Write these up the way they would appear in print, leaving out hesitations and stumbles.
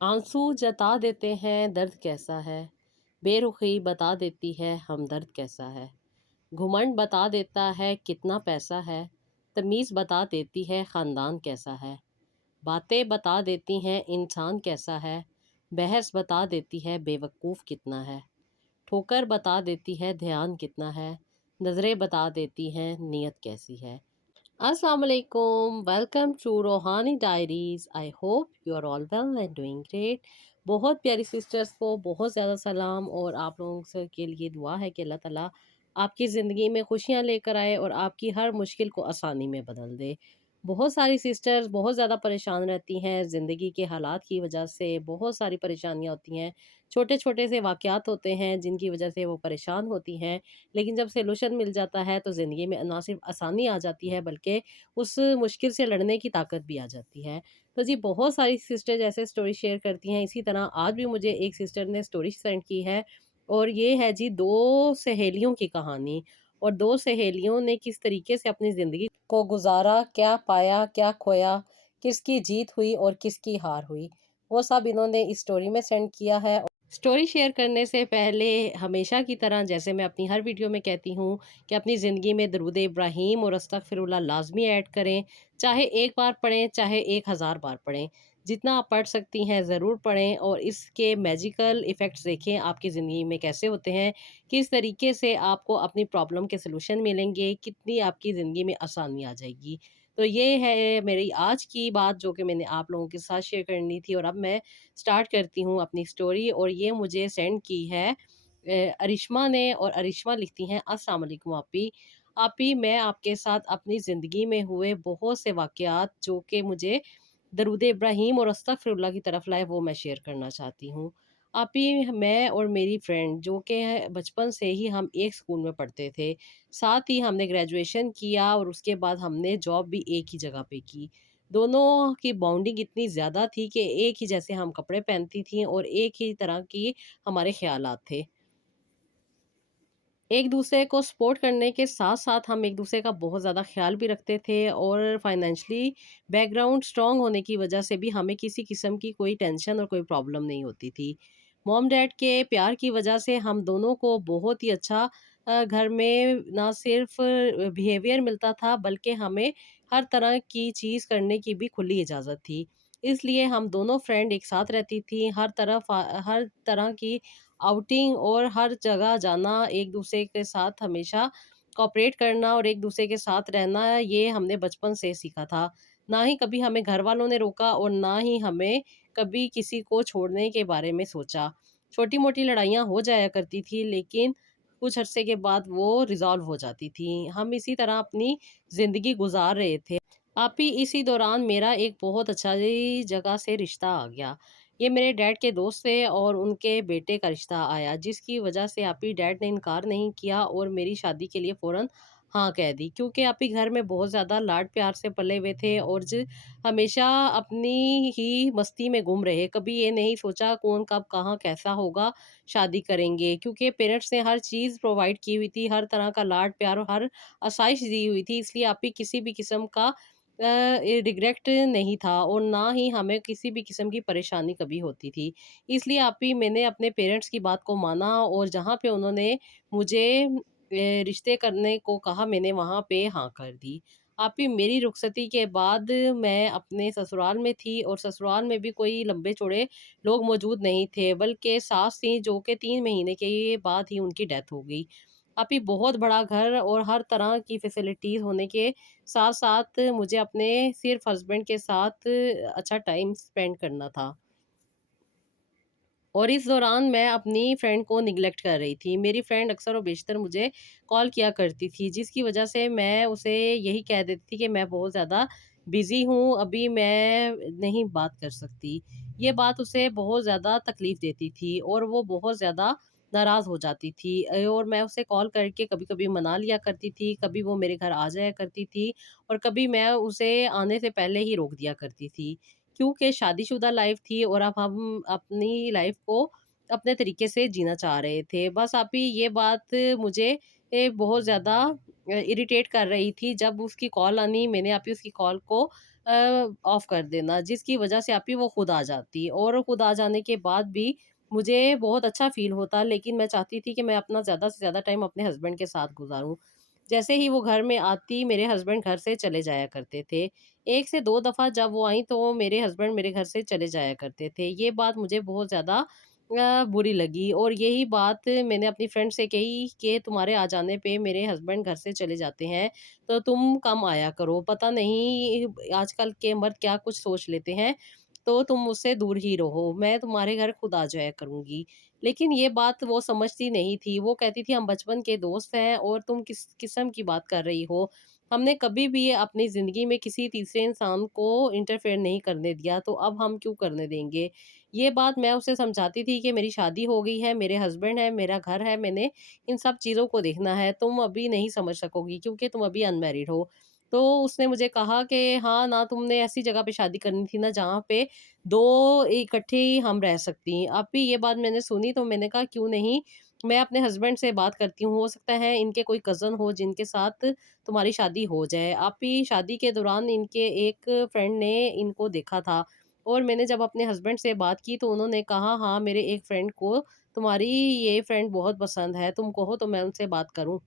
आंसू जता देते हैं दर्द कैसा है, बेरुखी बता देती है हमदर्द कैसा है, घुमंड बता देता है कितना पैसा है, तमीज़ बता देती है ख़ानदान कैसा है, बातें बता देती हैं इंसान कैसा है, बहस बता देती है बेवकूफ़ कितना है, ठोकर बता देती है ध्यान कितना है, नज़रें बता देती हैं नीयत कैसी है। अस्सलाम वालेकुम, welcome to Roohani diaries. I hope you are all well and doing great. बहुत प्यारी सिस्टर्स को बहुत ज़्यादा सलाम और आप लोगों से के लिए दुआ है कि अल्लाह ताला आपकी ज़िंदगी में खुशियाँ लेकर आए और आपकी हर मुश्किल को आसानी में बदल दे। बहुत सारी सिस्टर्स बहुत ज़्यादा परेशान रहती हैं ज़िंदगी के हालात की वजह से, बहुत सारी परेशानियाँ होती हैं, छोटे छोटे से वाक़यात होते हैं जिनकी वजह से वो परेशान होती हैं। लेकिन जब सॉल्यूशन मिल जाता है तो ज़िंदगी में ना सिर्फ आसानी आ जाती है बल्कि उस मुश्किल से लड़ने की ताकत भी आ जाती है। तो जी बहुत सारी सिस्टर्स ऐसे स्टोरी शेयर करती हैं। इसी तरह आज भी मुझे एक सिस्टर ने स्टोरी सेंड की है और ये है जी 2 सहेलियों की कहानी। और 2 सहेलियों ने किस तरीके से अपनी ज़िंदगी को गुज़ारा, क्या पाया, क्या खोया, किसकी जीत हुई और किसकी हार हुई, वो सब इन्होंने इस स्टोरी में सेंड किया है। स्टोरी शेयर करने से पहले हमेशा की तरह जैसे मैं अपनी हर वीडियो में कहती हूँ कि अपनी ज़िंदगी में दरूद इब्राहीम और अस्तगफिरुल्लाह लाज़मी ऐड करें। चाहे एक बार पढ़ें, चाहे 1000 बार पढ़ें। जितना आप पढ़ सकती हैं ज़रूर पढ़ें और इसके मैजिकल इफ़ेक्ट्स देखें आपकी ज़िंदगी में कैसे होते हैं, किस तरीके से आपको अपनी प्रॉब्लम के सॉल्यूशन मिलेंगे, कितनी आपकी ज़िंदगी में आसानी आ जाएगी। तो ये है मेरी आज की बात जो कि मैंने आप लोगों के साथ शेयर करनी थी और अब मैं स्टार्ट करती हूँ अपनी स्टोरी। और ये मुझे सेंड की है अरिश्मा ने और अरिश्मा लिखती हैं, अस्सलाम वालेकुम आपी। आपी मैं आपके साथ अपनी ज़िंदगी में हुए बहुत से वाक़यात जो कि मुझे दरूद इब्राहीम और अस्तगफिरुल्लाह की तरफ लाए वो मैं शेयर करना चाहती हूँ। आपी मैं और मेरी फ्रेंड जो कि बचपन से ही हम एक स्कूल में पढ़ते थे। साथ ही हमने ग्रेजुएशन किया और उसके बाद हमने जॉब भी एक ही जगह पे की। दोनों की बॉन्डिंग इतनी ज़्यादा थी कि एक ही जैसे हम कपड़े पहनती थीं और एक ही तरह की हमारे ख़्यालात थे। एक दूसरे को सपोर्ट करने के साथ-साथ हम एक दूसरे का बहुत ज़्यादा ख़्याल भी रखते थे और फाइनेंशियली बैकग्राउंड स्ट्रॉन्ग होने की वजह से भी हमें किसी किस्म की कोई टेंशन और कोई प्रॉब्लम नहीं होती थी। मॉम-डैड के प्यार की वजह से हम दोनों को बहुत ही अच्छा घर में ना सिर्फ़ बिहेवियर मिलता था बल्कि हमें हर तरह की चीज़ करने की भी खुली इजाज़त थी। इसलिए हम दोनों फ्रेंड एक साथ रहती थी, हर तरह की आउटिंग और हर जगह जाना, एक दूसरे के साथ हमेशा कोऑपरेट करना और एक दूसरे के साथ रहना, ये हमने बचपन से सीखा था। ना ही कभी हमें घर वालों ने रोका और ना ही हमें कभी किसी को छोड़ने के बारे में सोचा। छोटी-मोटी लड़ाइयाँ हो जाया करती थी लेकिन कुछ अरसे के बाद वो रिज़ॉल्व हो जाती थी। हम इसी तरह अपनी ज़िंदगी गुज़ार रहे थे। आप ही इसी दौरान मेरा एक बहुत अच्छा ही जगह से रिश्ता आ गया। ये मेरे डैड के दोस्त थे और उनके बेटे का रिश्ता आया जिसकी वजह से आप ही डैड ने इनकार नहीं किया और मेरी शादी के लिए फ़ौरन हाँ कह दी। क्योंकि आप ही घर में बहुत ज़्यादा लाड प्यार से पले हुए थे और हमेशा अपनी ही मस्ती में गुम रहे। कभी ये नहीं सोचा कौन कब कहाँ कैसा होगा, शादी करेंगे। क्योंकि पेरेंट्स ने हर चीज़ प्रोवाइड की हुई थी, हर तरह का लाड प्यार और हर आसाइश दी हुई थी। इसलिए आप ही किसी भी किस्म का ये रिग्रेट नहीं था और ना ही हमें किसी भी किस्म की परेशानी कभी होती थी। इसलिए आप ही मैंने अपने पेरेंट्स की बात को माना और जहाँ पे उन्होंने मुझे रिश्ते करने को कहा मैंने वहाँ पे हाँ कर दी। आप ही मेरी रुखसती के बाद मैं अपने ससुराल में थी और ससुराल में भी कोई लंबे-चौड़े लोग मौजूद नहीं थे बल्कि सास थी जो कि 3 महीने के बाद ही उनकी डेथ हो गई। अभी बहुत बड़ा घर और हर तरह की फैसिलिटीज़ होने के साथ-साथ मुझे अपने सिर्फ़ हस्बैंड के साथ अच्छा टाइम स्पेंड करना था। और इस दौरान मैं अपनी फ्रेंड को नेग्लेक्ट कर रही थी। मेरी फ्रेंड अक्सर और बेशतर मुझे कॉल किया करती थी, जिसकी वजह से मैं उसे यही कह देती थी कि मैं बहुत ज़्यादा बिज़ी हूँ, अभी मैं नहीं बात कर सकती। ये बात उसे बहुत ज़्यादा तकलीफ़ देती थी और वो बहुत ज़्यादा नाराज़ हो जाती थी। और मैं उसे कॉल करके कभी-कभी मना लिया करती थी, कभी वो मेरे घर आ जाया करती थी और कभी मैं उसे आने से पहले ही रोक दिया करती थी। क्योंकि शादीशुदा लाइफ थी और अब हम अपनी लाइफ को अपने तरीके से जीना चाह रहे थे। बस अभी ये बात मुझे बहुत ज़्यादा इरिटेट कर रही थी। जब उसकी कॉल आनी मैंने अभी उसकी कॉल को ऑफ कर देना, जिसकी वजह से आप ही वो खुद आ जाती, और खुद आ जाने के बाद भी मुझे बहुत अच्छा फ़ील होता, लेकिन मैं चाहती थी कि मैं अपना ज़्यादा से ज़्यादा टाइम अपने हस्बैंड के साथ गुज़ारूँ। जैसे ही वो घर में आती, मेरे हस्बैंड घर से चले जाया करते थे। 1 से 2 दफ़ा जब वो आईं तो मेरे हस्बैंड मेरे घर से चले जाया करते थे। ये बात मुझे बहुत ज़्यादा बुरी लगी, और यही बात मैंने अपनी फ्रेंड से कही कि तुम्हारे आ जाने पे मेरे हस्बैंड घर से चले जाते हैं, तो तुम कम आया करो। पता नहीं आजकल के मर्द क्या कुछ सोच लेते हैं, तो तुम मुझसे दूर ही रहो। मैं तुम्हारे घर खुद आ जाया करूँगी। लेकिन ये बात वो समझती नहीं थी। वो कहती थी हम बचपन के दोस्त हैं और तुम किस किस्म की बात कर रही हो? हमने कभी भी अपनी ज़िंदगी में किसी तीसरे इंसान को इंटरफेयर नहीं करने दिया, तो अब हम क्यों करने देंगे? ये बात मैं उसे समझाती थी कि मेरी शादी हो गई है, मेरे हस्बैंड हैं, मेरा घर है, मैंने इन सब चीज़ों को देखना है। तुम अभी नहीं समझ सकोगी क्योंकि तुम अभी अनमैरिड हो। तो उसने मुझे कहा कि हाँ ना, तुमने ऐसी जगह पे शादी करनी थी ना जहाँ पे 2 इकट्ठे ही हम रह सकती। अब भी ये बात मैंने सुनी तो मैंने कहा क्यों नहीं, मैं अपने हस्बैंड से बात करती हूँ, हो सकता है इनके कोई कज़न हो जिनके साथ तुम्हारी शादी हो जाए। आप ही शादी के दौरान इनके एक फ्रेंड ने इनको देखा था, और मैंने जब अपने हस्बैंड से बात की तो उन्होंने कहा हाँ, मेरे एक फ्रेंड को तुम्हारी ये फ्रेंड बहुत पसंद है, तुम कहो तो मैं उनसे बात करूँ।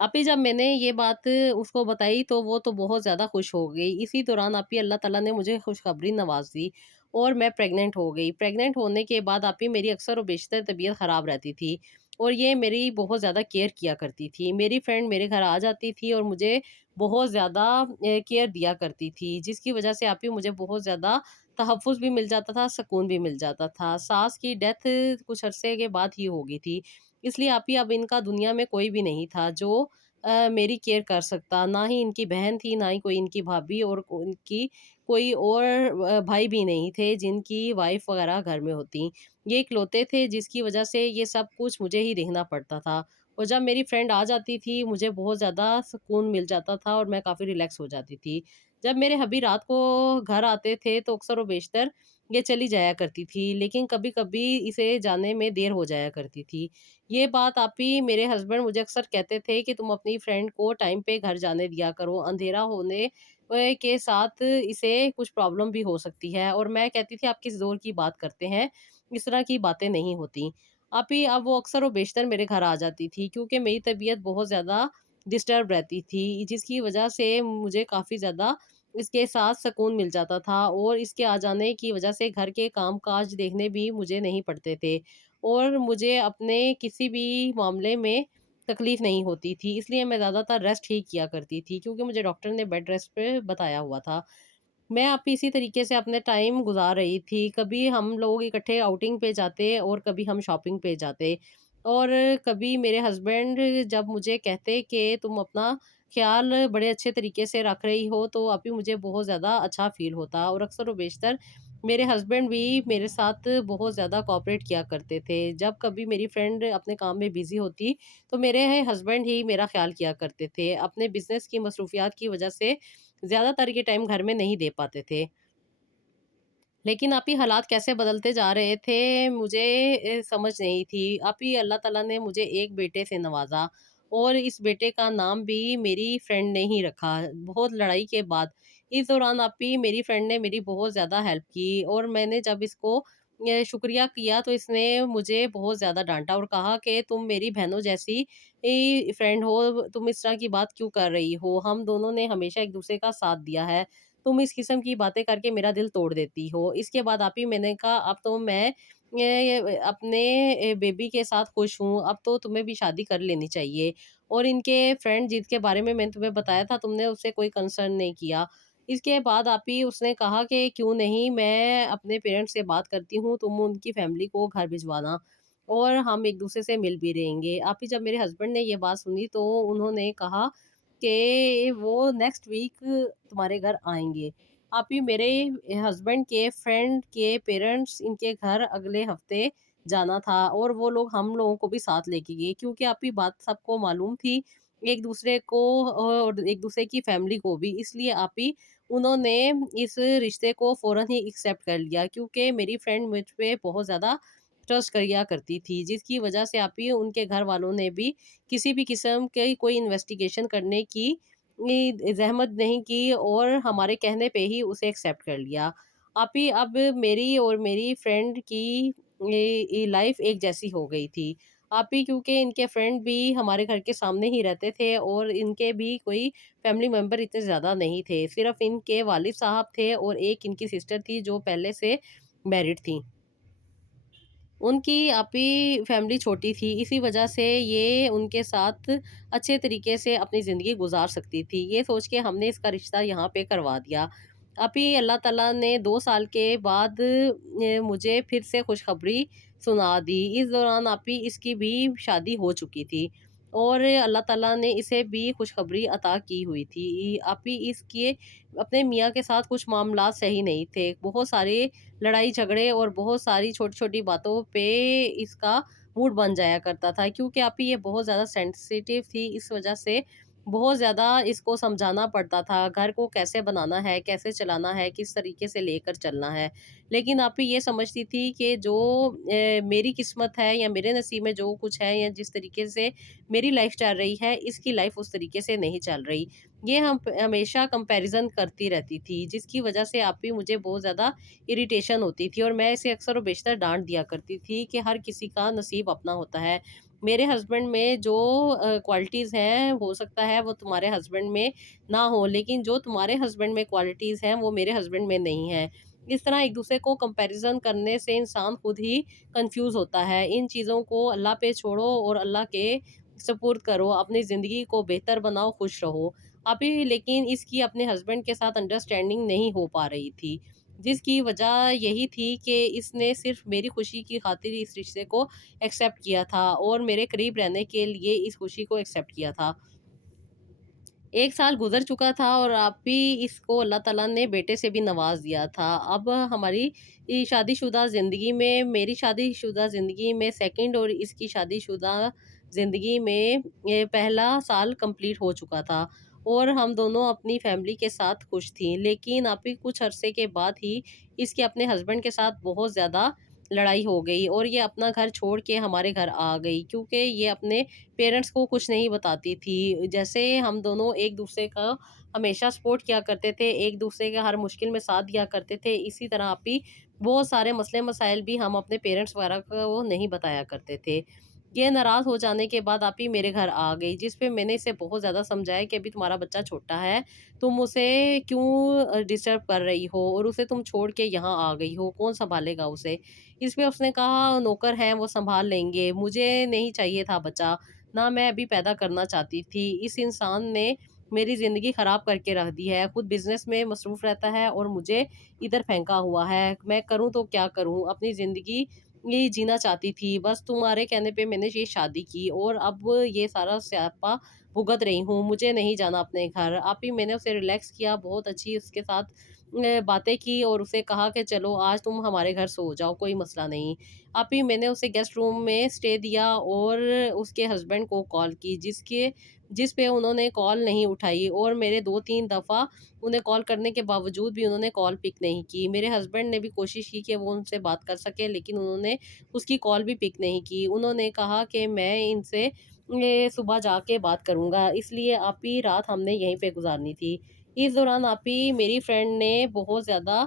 अभी जब मैंने ये बात उसको बताई तो वो तो बहुत ज़्यादा खुश हो गई। इसी दौरान आप ही अल्लाह ताला ने मुझे खुशखबरी नवाज़ी और मैं प्रेग्नेंट हो गई। प्रेग्नेंट होने के बाद आप ही मेरी अक्सर और बेशतर तबीयत ख़राब रहती थी, और ये मेरी बहुत ज़्यादा केयर किया करती थी। मेरी फ्रेंड मेरे घर आ जाती थी और मुझे बहुत ज़्यादा केयर दिया करती थी, जिसकी वज़ह से आप ही मुझे बहुत ज़्यादा तहफ़्फ़ुज़ भी मिल जाता था, सुकून भी मिल जाता था। सास की डेथ कुछ अरसे के बाद ही हो गई थी। इसलिए आप ही अब इनका दुनिया में कोई भी नहीं था जो मेरी केयर कर सकता। ना ही इनकी बहन थी, ना ही कोई इनकी भाभी, और इनकी कोई और भाई भी नहीं थे जिनकी वाइफ़ वग़ैरह घर में होती। ये इकलौते थे जिसकी वज़ह से ये सब कुछ मुझे ही देखना पड़ता था। और जब मेरी फ्रेंड आ जाती थी, मुझे बहुत ज़्यादा सुकून मिल जाता था और मैं काफ़ी रिलैक्स हो जाती थी। जब मेरे हब्बी रात को घर आते थे तो अक्सर व बेशतर ये चली जाया करती थी, लेकिन कभी-कभी इसे जाने में देर हो जाया करती थी। ये बात आप ही मेरे हस्बैंड मुझे अक्सर कहते थे कि तुम अपनी फ्रेंड को टाइम पे घर जाने दिया करो, अंधेरा होने के साथ इसे कुछ प्रॉब्लम भी हो सकती है, और मैं कहती थी आप किस ज़ोर की बात करते हैं, इस तरह की बातें नहीं होती। आप ही अब वो अक्सर और बेशतर मेरे घर आ जाती थी क्योंकि मेरी तबीयत बहुत ज़्यादा डिस्टर्ब रहती थी, जिसकी वजह से मुझे काफ़ी ज़्यादा इसके साथ सुकून मिल जाता था, और इसके आ जाने की वजह से घर के काम-काज देखने भी मुझे नहीं पड़ते थे। और मुझे अपने किसी भी मामले में तकलीफ़ नहीं होती थी, इसलिए मैं ज़्यादातर रेस्ट ही किया करती थी क्योंकि मुझे डॉक्टर ने बेड रेस्ट पे बताया हुआ था। मैं अब इसी तरीके से अपने टाइम गुज़ार रही थी। कभी हम लोग इकट्ठे आउटिंग पे जाते और कभी हम शॉपिंग पे जाते। और कभी मेरे हस्बैंड जब मुझे कहते कि तुम अपना ख़्याल बड़े अच्छे तरीके से रख रही हो, तो अभी मुझे बहुत ज़्यादा अच्छा फ़ील होता, और अक्सर व बेशतर मेरे हस्बैंड भी मेरे साथ बहुत ज़्यादा कोऑपरेट किया करते थे। जब कभी मेरी फ्रेंड अपने काम में बिज़ी होती, तो मेरे हस्बैंड ही मेरा ख़्याल किया करते थे। अपने बिज़नेस की मसरूफ़ियात की वज़ह से ज़्यादातर ये टाइम घर में नहीं दे पाते थे। लेकिन आप ही हालात कैसे बदलते जा रहे थे, मुझे समझ नहीं थी। आप ही अल्लाह ताला ने मुझे एक बेटे से नवाज़ा, और इस बेटे का नाम भी मेरी फ्रेंड ने ही रखा, बहुत लड़ाई के बाद। इस दौरान आप ही मेरी फ्रेंड ने मेरी बहुत ज़्यादा हेल्प की, और मैंने जब इसको शुक्रिया किया तो इसने मुझे बहुत ज़्यादा डाँटा और कहा कि तुम मेरी बहनों जैसी फ्रेंड हो, तुम इस तरह की बात क्यों कर रही हो? हम दोनों ने हमेशा एक-दूसरे का साथ दिया है। तुम इस किस्म की बातें करके मेरा दिल तोड़ देती हो। इसके बाद आप ही मैंने कहा अब तो मैं अपने बेबी के साथ खुश हूँ, अब तो तुम्हें भी शादी कर लेनी चाहिए। और इनके फ्रेंड जिसके बारे में मैंने तुम्हें बताया था, तुमने उससे कोई कंसर्न नहीं किया। इसके बाद आप ही उसने कहा कि क्यों नहीं, मैं अपने पेरेंट्स से बात करती हूँ, तुम उनकी फैमिली को घर भिजवाना और हम एक-दूसरे से मिल भी रहेंगे। आप ही जब मेरे हस्बैंड ने ये बात सुनी तो उन्होंने कहा कि वो नेक्स्ट वीक तुम्हारे घर आएँगे। आप ही मेरे हस्बैंड के फ्रेंड के पेरेंट्स इनके घर अगले हफ्ते जाना था, और वो लोग हम लोगों को भी साथ लेके गए क्योंकि आप ही बात सबको मालूम थी, एक-दूसरे को और एक-दूसरे की फैमिली को भी। इसलिए आप ही उन्होंने इस रिश्ते को फ़ौरन ही एक्सेप्ट कर लिया क्योंकि मेरी फ्रेंड मुझ पे बहुत ज़्यादा ट्रस्ट किया करती थी, जिसकी वजह से आप ही उनके घर वालों ने भी किसी भी किस्म की कोई इन्वेस्टिगेशन करने की زحمت نہیں کی اور ہمارے کہنے پہ ہی اسے ایکسیپٹ کر لیا۔ آپ ہی اب میری اور میری فرینڈ کی لائف ایک جیسی ہو گئی تھی۔ آپ ہی کیونکہ ان کے فرینڈ بھی ہمارے گھر کے سامنے ہی رہتے تھے اور ان کے بھی کوئی فیملی ممبر اتنے زیادہ نہیں تھے، صرف ان کے والد صاحب تھے اور ایک ان کی سسٹر تھی جو پہلے سے میرڈ تھی۔ ان کی آپی فیملی چھوٹی تھی، اسی وجہ سے یہ ان کے ساتھ اچھے طریقے سے اپنی زندگی گزار سکتی تھی۔ یہ سوچ کے ہم نے اس کا رشتہ یہاں پہ کروا دیا۔ آپی اللہ تعالیٰ نے 2 سال کے بعد مجھے پھر سے خوشخبری سنا دی۔ اس دوران آپی اس کی بھی شادی ہو چکی تھی اور اللہ تعالیٰ نے اسے بھی خوشخبری عطا کی ہوئی تھی۔ آپی اس کے اپنے میاں کے ساتھ کچھ معاملات صحیح نہیں تھے، بہت سارے لڑائی جھگڑے اور بہت ساری چھوٹی چھوٹی باتوں پہ اس کا موڈ بن جایا کرتا تھا، کیونکہ آپی یہ بہت زیادہ سینسیٹیو تھی، اس وجہ سے بہت زیادہ اس کو سمجھانا پڑتا تھا گھر کو کیسے بنانا ہے، کیسے چلانا ہے، کس طریقے سے لے کر چلنا ہے۔ لیکن آپی یہ سمجھتی تھی کہ جو میری قسمت ہے یا میرے نصیب میں جو کچھ ہے یا جس طریقے سے میری لائف چل رہی ہے، اس کی لائف اس طریقے سے نہیں چل رہی۔ یہ ہم ہمیشہ کمپیریزن کرتی رہتی تھی، جس کی وجہ سے آپی مجھے بہت زیادہ اریٹیشن ہوتی تھی اور میں اسے اکثر و بیشتر ڈانٹ دیا کرتی تھی کہ ہر کسی کا نصیب اپنا ہوتا ہے۔ میرے ہسبینڈ میں جو کوالٹیز ہیں ہو سکتا ہے وہ تمہارے ہسبینڈ میں نہ ہو، لیکن جو تمہارے ہسبینڈ میں کوالٹیز ہیں وہ میرے ہسبینڈ میں نہیں ہیں۔ اس طرح ایک دوسرے کو کمپیریزن کرنے سے انسان خود ہی کنفیوز ہوتا ہے۔ ان چیزوں کو اللہ پہ چھوڑو اور اللہ کے سپرد کرو، اپنی زندگی کو بہتر بناؤ، خوش رہو۔ ابھی لیکن اس کی اپنے ہسبینڈ کے ساتھ انڈرسٹینڈنگ نہیں ہو پا رہی تھی، جس کی وجہ یہی تھی کہ اس نے صرف میری خوشی کی خاطر اس رشتے کو ایکسیپٹ کیا تھا اور میرے قریب رہنے کے لیے اس خوشی کو ایکسیپٹ کیا تھا۔ 1 سال گزر چکا تھا اور اب بھی اس کو اللہ تعالیٰ نے بیٹے سے بھی نواز دیا تھا۔ اب ہماری شادی شدہ زندگی میں، میری شادی شدہ زندگی میں سیکنڈ اور اس کی شادی شدہ زندگی میں پہلا سال کمپلیٹ ہو چکا تھا اور ہم دونوں اپنی فیملی کے ساتھ خوش تھیں۔ لیکن ابھی کچھ عرصے کے بعد ہی اس کے اپنے ہسبینڈ کے ساتھ بہت زیادہ لڑائی ہو گئی اور یہ اپنا گھر چھوڑ کے ہمارے گھر آ گئی، کیونکہ یہ اپنے پیرنٹس کو کچھ نہیں بتاتی تھی۔ جیسے ہم دونوں ایک دوسرے کا ہمیشہ سپورٹ کیا کرتے تھے، ایک دوسرے کے ہر مشکل میں ساتھ دیا کرتے تھے، اسی طرح آپی بہت سارے مسئلے مسائل بھی ہم اپنے پیرنٹس وغیرہ کو نہیں بتایا کرتے تھے۔ یہ ناراض ہو جانے کے بعد آپی میرے گھر آ گئی، جس پہ میں نے اسے بہت زیادہ سمجھایا کہ ابھی تمہارا بچہ چھوٹا ہے، تم اسے کیوں ڈسٹرب کر رہی ہو اور اسے تم چھوڑ کے یہاں آ گئی ہو، کون سنبھالے گا اسے؟ اس پہ اس نے کہا نوکر ہیں وہ سنبھال لیں گے، مجھے نہیں چاہیے تھا بچہ، نہ میں ابھی پیدا کرنا چاہتی تھی۔ اس انسان نے میری زندگی خراب کر کے رکھ دی ہے، خود بزنس میں مصروف رہتا ہے اور مجھے ادھر پھینکا ہوا ہے، میں کروں تو کیا کروں؟ اپنی زندگی یہ جینا چاہتی تھی، بس تمہارے کہنے پہ میں نے یہ شادی کی اور اب یہ سارا سیاپا بھگت رہی ہوں، مجھے نہیں جانا اپنے گھر۔ آپ ہی میں نے اسے ریلیکس کیا، بہت اچھی اس کے ساتھ باتیں کی اور اسے کہا کہ چلو آج تم ہمارے گھر سو جاؤ، کوئی مسئلہ نہیں۔ آپ ہی میں نے اسے گیسٹ روم میں اسٹے دیا اور اس کے ہسبینڈ کو کال کی، جس پہ انہوں نے کال نہیں اٹھائی اور میرے 2-3 دفعہ انہیں کال کرنے کے باوجود بھی انہوں نے کال پک نہیں کی۔ میرے ہسبینڈ نے بھی کوشش کی کہ وہ ان سے بات کر سکے، لیکن انہوں نے اس کی کال بھی پک نہیں کی۔ انہوں نے کہا کہ میں ان سے صبح جا کے بات کروں گا، اس لیے آپ ہی رات ہم نے یہیں پہ گزارنی تھی۔ اس دوران آپ ہی میری فرینڈ نے بہت زیادہ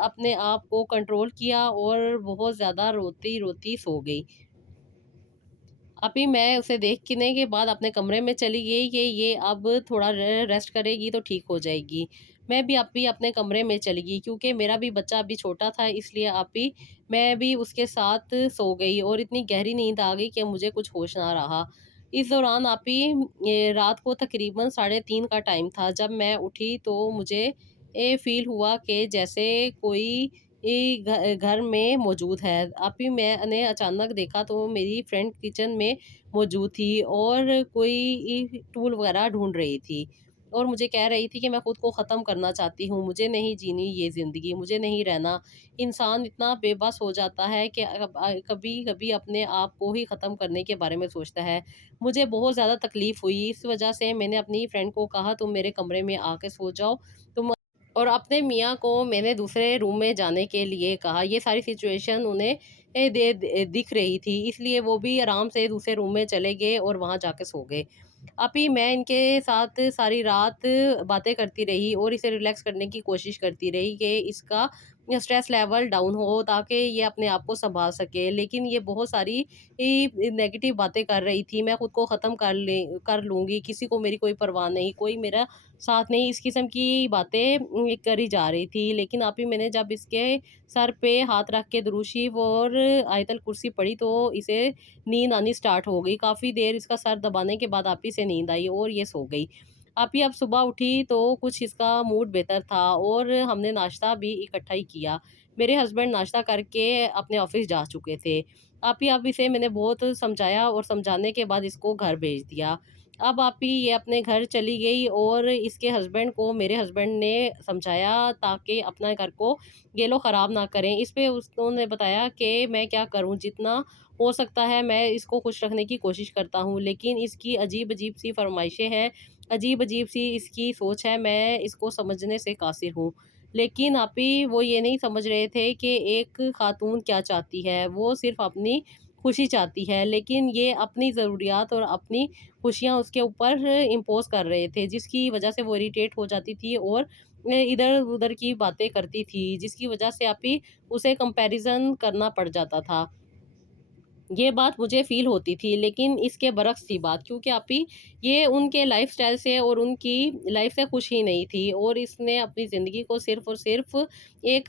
اپنے آپ کو کنٹرول کیا اور بہت زیادہ روتی روتی سو گئی۔ ابھی میں اسے دیکھنے کے بعد اپنے کمرے میں چلی گئی کہ یہ اب تھوڑا ریسٹ کرے گی تو ٹھیک ہو جائے گی۔ میں بھی اب بھی اپنے کمرے میں چلی گئی، کیونکہ میرا بھی بچہ ابھی چھوٹا تھا، اس لیے اب بھی میں بھی اس کے ساتھ سو گئی اور اتنی گہری نیند آ گئی کہ مجھے کچھ ہوش نہ رہا۔ اس دوران آپ ہی رات کو تقریباً 3:30 کا ٹائم تھا، جب میں اٹھی تو مجھے فیل ہوا کہ جیسے کوئی گھر میں موجود ہے۔ ابھی میں نے اچانک دیکھا تو میری فرینڈ کچن میں موجود تھی اور کوئی ٹول وغیرہ ڈھونڈ رہی تھی اور مجھے کہہ رہی تھی کہ میں خود کو ختم کرنا چاہتی ہوں، مجھے نہیں جینی یہ زندگی، مجھے نہیں رہنا۔ انسان اتنا بے بس ہو جاتا ہے کہ کبھی کبھی اپنے آپ کو ہی ختم کرنے کے بارے میں سوچتا ہے۔ مجھے بہت زیادہ تکلیف ہوئی، اس وجہ سے میں نے اپنی فرینڈ کو کہا تم میرے کمرے میں آ کے سو جاؤ، تم اور اپنے میاں کو میں نے دوسرے روم میں جانے کے لیے کہا۔ یہ ساری سچویشن انہیں دکھ رہی تھی، اس لیے وہ بھی آرام سے دوسرے روم میں چلے گئے اور وہاں جا کے سو گئے۔ अभी मैं इनके साथ सारी रात बातें करती रही और इसे रिलैक्स करने की कोशिश करती रही कि इसका स्ट्रेस लेवल डाउन हो ताकि ये अपने आप को सँभाल सके। लेकिन ये बहुत सारी नेगेटिव बातें कर रही थी, मैं खुद को ख़त्म कर लूँगी, किसी को मेरी कोई परवाह नहीं, कोई मेरा साथ नहीं, इस किस्म की बातें करी जा रही थी। लेकिन अभी मैंने जब इसके सर पे हाथ रख के दुरूद शरीफ और आयतल कुर्सी पढ़ी तो इसे नींद आनी स्टार्ट हो गई। काफ़ी देर इसका सर दबाने के बाद आप ही से नींद आई और ये सो गई। आप ही अब सुबह उठी तो कुछ इसका मूड बेहतर था और हमने नाश्ता भी इकट्ठा ही किया। मेरे हस्बैंड नाश्ता करके अपने ऑफ़िस जा चुके थे। अब इसे मैंने बहुत समझाया और समझाने के बाद इसको घर भेज दिया। अब आप ही ये अपने घर चली गई और इसके हस्बैंड को मेरे हस्बैंड ने समझाया ताकि अपना घर को ये लोग ख़राब ना करें। इस पे उन्होंने बताया कि मैं क्या करूँ, जितना हो सकता है मैं इसको खुश रखने की कोशिश करता हूँ, लेकिन इसकी अजीब-अजीब सी फ़रमाइशें हैं, अजीब-अजीब सी इसकी सोच है, मैं इसको समझने से कासिर हूँ। लेकिन आपी वो ये नहीं समझ रहे थे कि एक ख़ातून क्या चाहती है, वो सिर्फ़ अपनी खुशी चाहती है, लेकिन ये अपनी ज़रूरियात और अपनी खुशियाँ उसके ऊपर इम्पोज़ कर रहे थे, जिसकी वजह से वो इरिटेट हो जाती थी और इधर-उधर की बातें करती थी, जिसकी वजह से आपी उसे कंपैरिज़न करना पड़ जाता था। ये बात मुझे फ़ील होती थी, लेकिन इसके बरक्स थी बात, क्योंकि अभी ये उनके लाइफ़स्टाइल से और उनकी लाइफ़ से खुश ही नहीं थी और इसने अपनी ज़िंदगी को सिर्फ़ और सिर्फ़ एक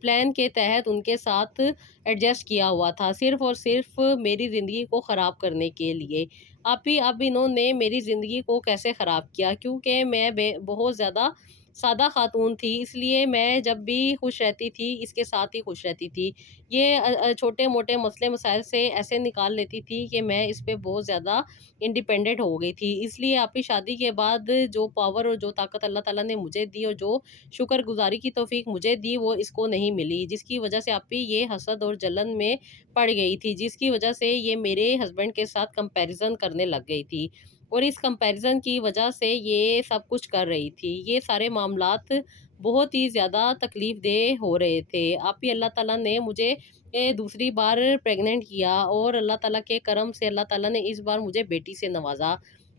प्लान के तहत उनके साथ एडजस्ट किया हुआ था, सिर्फ़ और सिर्फ़ मेरी ज़िंदगी को ख़राब करने के लिए। अब इन्होंने मेरी ज़िंदगी को कैसे ख़राब किया, क्योंकि मैं बहुत ज़्यादा सादा ख़ातून थी, इसलिए मैं जब भी खुश रहती थी, इसके साथ ही खुश रहती थी। ये छोटे-मोटे मसले-मसाइल से ऐसे निकाल लेती थी कि मैं इस पे बहुत ज़्यादा इंडिपेंडेंट हो गई थी। इसलिए आपकी शादी के बाद जो पावर और जो ताकत अल्लाह ताला ने मुझे दी और जो शुक्रगुज़ारी की तौफ़ीक मुझे दी, वो इसको नहीं मिली, जिसकी वजह से आपी ये हसद और जलन में पड़ गई थी, जिसकी वजह से ये मेरे हस्बैंड के साथ कंपैरिज़न करने लग गई थी और इस कंपैरिज़न की वजह से ये सब कुछ कर रही थी। ये सारे मामलात बहुत ही ज़्यादा तकलीफ़देह हो रहे थे। आप ही अल्लाह ताला ने मुझे दूसरी बार प्रेग्नेंट किया और अल्लाह ताला के करम से अल्लाह ताला ने इस बार मुझे बेटी से नवाज़ा।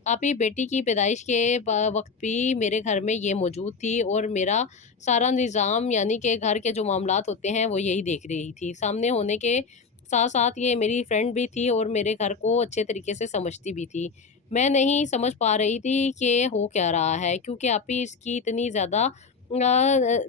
आप ही बेटी की पैदाइश के वक़्त भी मेरे घर में ये मौजूद थी और मेरा सारा निज़ाम, यानी कि घर के जो मामलात होते हैं वो यही देख रही थी। सामने होने के साथ-साथ ये मेरी फ्रेंड भी थी और मेरे घर को अच्छे तरीके से समझती भी थी। मैं नहीं समझ पा रही थी कि हो क्या रहा है, क्योंकि आप ही इसकी इतनी ज़्यादा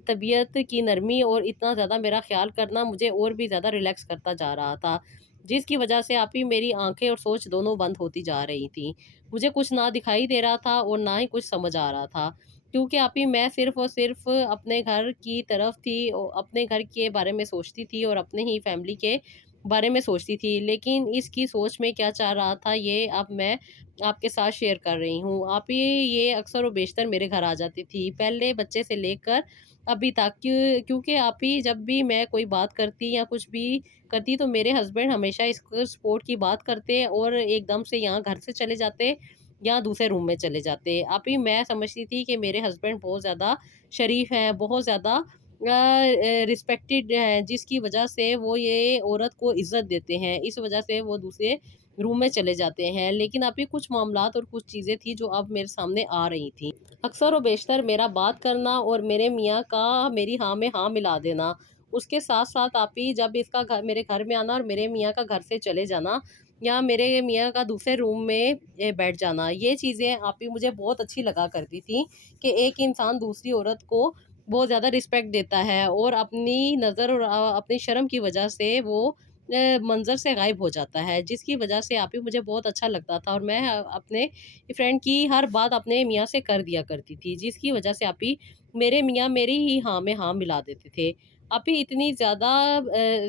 तबीयत की नरमी और इतना ज़्यादा मेरा ख़्याल करना मुझे और भी ज़्यादा रिलैक्स करता जा रहा था, जिसकी वजह से आप ही मेरी आँखें और सोच दोनों बंद होती जा रही थी। मुझे कुछ ना दिखाई दे रहा था और ना ही कुछ समझ आ रहा था, क्योंकि आप ही मैं सिर्फ़ और सिर्फ़ अपने घर की तरफ थी, अपने घर के बारे में सोचती थी और अपने ही फैमिली के बारे में सोचती थी। लेकिन इसकी सोच में क्या चाह रहा था, ये अब मैं आपके साथ शेयर कर रही हूँ। आप ये अक्सर और बेशतर मेरे घर आ जाती थी, पहले बच्चे से लेकर अभी तक, क्योंकि आप ही जब भी मैं कोई बात करती या कुछ भी करती तो मेरे हस्बैंड हमेशा इसको सपोर्ट की बात करते और एकदम से यहाँ घर से चले जाते या दूसरे रूम में चले जाते। आप ही मैं समझती थी कि मेरे हस्बैंड बहुत ज़्यादा शरीफ हैं, बहुत ज़्यादा रिस्पेक्टेड हैं, जिसकी वजह से वो ये औरत को इज़्ज़त देते हैं। इस वजह से वो दूसरे रूम में चले जाते हैं। लेकिन अभी कुछ मामलात और कुछ चीज़ें थी जो अब मेरे सामने आ रही थी। अक्सर और बेशतर मेरा बात करना और मेरे मियाँ का मेरी हाँ में हाँ मिला देना, उसके साथ-साथ आप ही जब इसका मेरे घर में आना और मेरे मियाँ का घर से चले जाना या मेरे मियाँ का दूसरे रूम में बैठ जाना, ये चीज़ें आप ही मुझे बहुत अच्छी लगा करती थी कि एक इंसान दूसरी औरत को बहुत ज़्यादा रिस्पेक्ट देता है और अपनी नज़र और अपनी शर्म की वजह से वो मंज़र से गायब हो जाता है, जिसकी वजह से आप ही मुझे बहुत अच्छा लगता था और मैं अपने फ्रेंड की हर बात अपने मियाँ से कर दिया करती थी, जिसकी वजह से आप ही मेरे मियाँ मेरी ही हाँ में हाँ मिला देते थे। आप ही इतनी ज़्यादा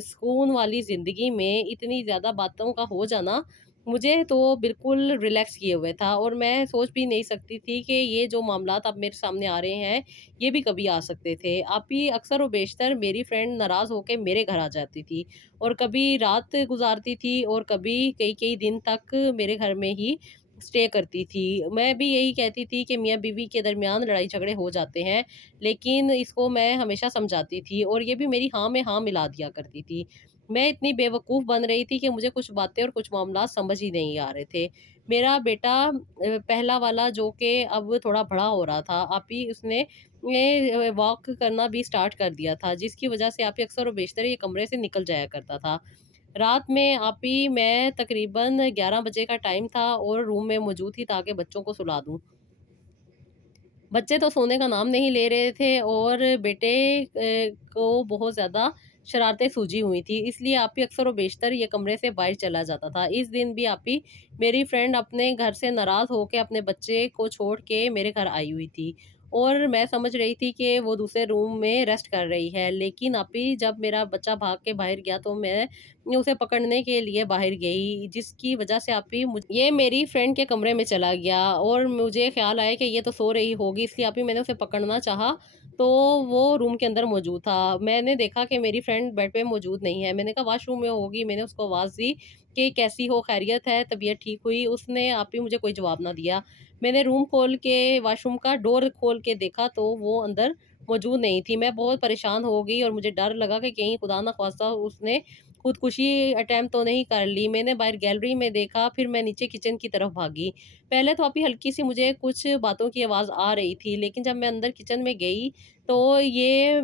सुकून वाली ज़िंदगी में इतनी ज़्यादा बातों का हो जाना, मुझे तो बिल्कुल रिलैक्स किए हुए था और मैं सोच भी नहीं सकती थी कि ये जो मामलात अब मेरे सामने आ रहे हैं, ये भी कभी आ सकते थे। आप ही अक्सर व बेशतर मेरी फ्रेंड नाराज़ होके मेरे घर आ जाती थी और कभी रात गुज़ारती थी और कभी कई-कई दिन तक मेरे घर में ही स्टे करती थी। मैं भी यही कहती थी कि मियाँ-बीवी के दरमियान लड़ाई-झगड़े हो जाते हैं, लेकिन इसको मैं हमेशा समझाती थी और ये भी मेरी हाँ में हाँ मिला दिया करती थी। मैं इतनी बेवकूफ़ बन रही थी कि मुझे कुछ बातें और कुछ मामलात समझ ही नहीं आ रहे थे। मेरा बेटा पहला वाला जो कि अब थोड़ा बड़ा हो रहा था, आप ही उसने वॉक करना भी स्टार्ट कर दिया था, जिसकी वजह से आप ही अक्सर और बेशतर ये कमरे से निकल जाया करता था। रात में आप ही मैं तकरीबन 11 बजे का टाइम था और रूम में मौजूद थी ताकि बच्चों को सुला दूँ। बच्चे तो सोने का नाम नहीं ले रहे थे और बेटे को बहुत ज़्यादा शरारतें सूझी हुई थी, इसलिए आप ही अक्सर व बेशतर ये कमरे से बाहर चला जाता था। इस दिन भी आप ही मेरी फ्रेंड अपने घर से नाराज़ होके अपने बच्चे को छोड़ के मेरे घर आई हुई थी और मैं समझ रही थी कि वो दूसरे रूम में रेस्ट कर रही है, लेकिन आप ही जब मेरा बच्चा भाग के बाहर गया तो मैं उसे पकड़ने के लिए बाहर गई, जिसकी वजह से आप ही ये मेरी फ्रेंड के कमरे में चला गया और मुझे ख्याल आया कि ये तो सो रही होगी, इसलिए आप ही मैंने उसे पकड़ना चाहा तो वो रूम के अंदर मौजूद था। मैंने देखा कि मेरी फ्रेंड बेड पे मौजूद नहीं है। मैंने कहा वॉशरूम में होगी, मैंने उसको आवाज़ दी कि कैसी हो, खैरियत है, तबीयत ठीक हुई? उसने आप ही मुझे कोई जवाब ना दिया। मैंने रूम खोल के वॉशरूम का डोर खोल के देखा तो वो अंदर मौजूद नहीं थी। मैं बहुत परेशान हो गई और मुझे डर लगा कि कहीं खुदा ना ख़ास्ता उसने खुदकुशी अटेम्प्ट तो नहीं कर ली। मैंने बाहर गैलरी में देखा, फिर मैं नीचे किचन की तरफ भागी। पहले तो अभी हल्की-सी मुझे कुछ बातों की आवाज़ आ रही थी, लेकिन जब मैं अंदर किचन में गई, तो ये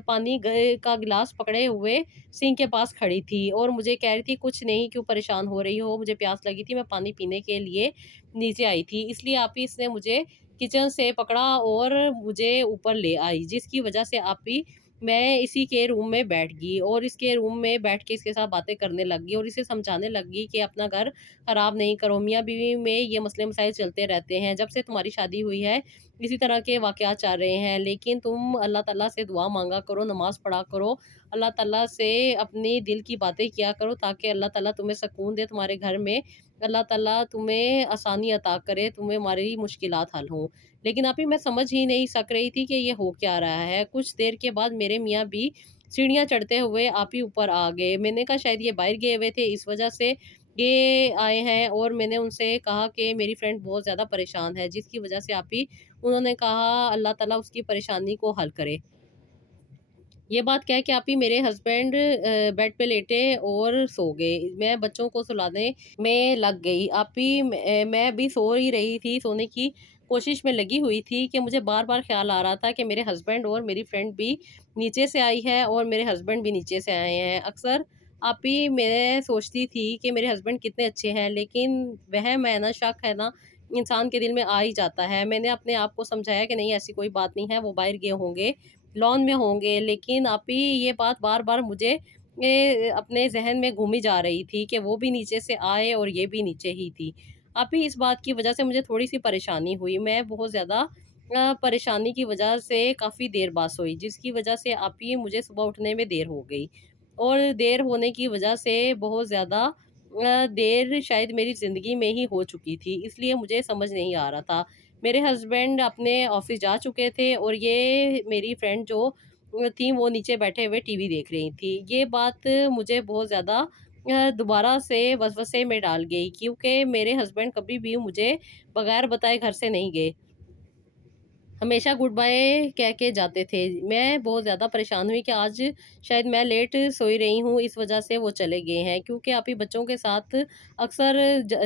पानी का गिलास पकड़े हुए सिंक के पास खड़ी थी और मुझे कह रही थी, "कुछ नहीं, क्यों परेशान हो रही हो? मुझे प्यास लगी थी, मैं पानी पीने के लिए नीचे आई थी।" इसलिए आप ही इसने मुझे किचन से पकड़ा और मुझे ऊपर ले आई, जिसकी वजह से आप ही मैं इसी के रूम में बैठ गई और इसके रूम में बैठ के इसके साथ बातें करने लग गई और इसे समझाने लग गई कि अपना घर खराब नहीं करो। मियाँ-बीवी में ये मसले-मसाइल चलते रहते हैं। जब से तुम्हारी शादी हुई है, इसी तरह के वाक़यात चल रहे हैं। लेकिन तुम अल्लाह ताला से दुआ माँगा करो, नमाज़ पढ़ा करो। अल्लाह ताला से अपने दिल की बातें किया करो ताकि अल्लाह ताला तुम्हें सुकून दे तुम्हारे घर में। अल्लाह ताला तुम्हें आसानी अता करे, तुम्हारी मुश्किलात हल हों। लेकिन आप ही मैं समझ ही नहीं सक रही थी कि ये हो क्या रहा है। कुछ देर के बाद मेरे मियाँ भी सीढ़ियाँ चढ़ते हुए आप ही ऊपर आ गए। मैंने कहा शायद ये बाहर गए हुए थे, इस वज़ह से ये आए हैं और मैंने उनसे कहा कि मेरी फ्रेंड बहुत ज़्यादा परेशान है, जिसकी वज़ह से आप ही उन्होंने कहा अल्लाह ताला उसकी परेशानी को हल करे। ये बात कह के आप ही मेरे हस्बैंड बेड पे लेटे और सो गए। मैं बच्चों को सुलाने में लग गई। आप ही मैं भी सो ही रही थी, सोने की कोशिश में लगी हुई थी कि मुझे बार-बार ख़्याल आ रहा था कि मेरे हस्बैंड और मेरी फ्रेंड भी नीचे से आई है और मेरे हस्बैंड भी नीचे से आए हैं। अक्सर आप ही मैं सोचती थी कि मेरे हस्बैंड कितने अच्छे हैं, लेकिन वहम है ना, शक है ना, इंसान के दिल में आ ही जाता है। मैंने अपने आप को समझाया कि नहीं ऐसी कोई बात नहीं है, वो बाहर गए होंगे, लॉन में होंगे, लेकिन आप ही ये बात बार-बार मुझे अपने ज़हन में घूमी जा रही थी कि वो भी नीचे से आए और ये भी नीचे ही थी। आप ही इस बात की वज़ह से मुझे थोड़ी-सी परेशानी हुई। मैं बहुत ज़्यादा परेशानी की वज़ह से काफ़ी देर बाद सोई, जिसकी वज़ह से आप ही मुझे सुबह उठने में देर हो गई और देर होने की वज़ह से बहुत ज़्यादा देर शायद मेरी ज़िंदगी में ही हो चुकी थी, इसलिए मुझे समझ नहीं आ रहा था। मेरे हस्बैंड अपने ऑफ़िस जा चुके थे और ये मेरी फ्रेंड जो थी वो नीचे बैठे हुए टीवी देख रही थी। ये बात मुझे बहुत ज़्यादा दोबारा से वसवसे में डाल गई, क्योंकि मेरे हस्बैंड कभी भी मुझे बगैर बताए घर से नहीं गए। हमेशा गुड बाय कह के जाते थे। मैं बहुत ज़्यादा परेशान हुई कि आज शायद मैं लेट सोई रही हूँ, इस वज़ह से वो चले गए हैं। क्योंकि आप ही बच्चों के साथ अक्सर